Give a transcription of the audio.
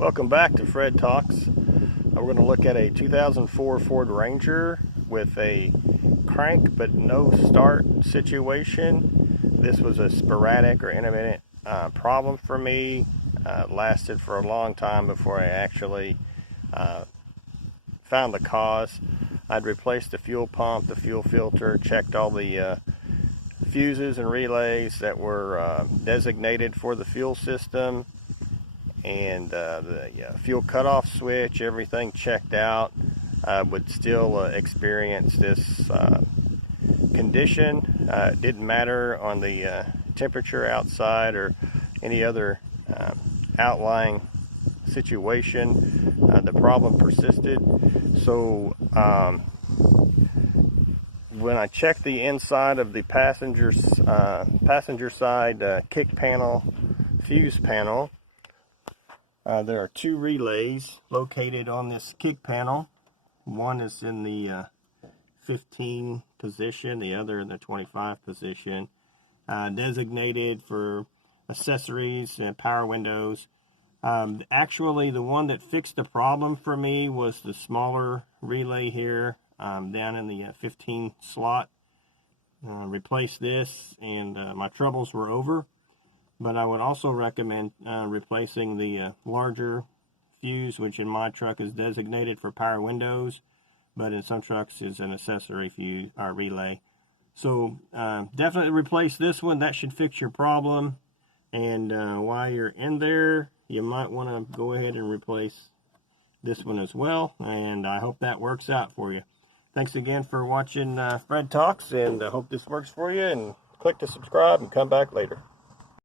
Welcome back to Fred Talks. We're going to look at a 2004 Ford Ranger with a crank but no start situation. This was a sporadic or intermittent problem for me. Lasted for a long time before I actually found the cause. I'd replaced the fuel pump, the fuel filter, checked all the fuses and relays that were designated for the fuel system, and the fuel cutoff switch, everything checked out. Would still experience this condition. It didn't matter on the temperature outside or any other outlying situation. The problem persisted. So when I checked the inside of the passenger side kick panel, fuse panel, there are two relays located on this kick panel. One is in the 15 position, the other in the 25 position, designated for accessories and power windows. Actually, the one that fixed the problem for me was the smaller relay here, down in the 15 slot. Replaced this, and my troubles were over. But I would also recommend replacing the larger fuse, which in my truck is designated for power windows, but in some trucks is an accessory fuse or relay. So definitely replace this one. That should fix your problem. And while you're in there, you might want to go ahead and replace this one as well. And I hope that works out for you. Thanks again for watching Fred Talks, and I hope this works for you. And click to subscribe and come back later.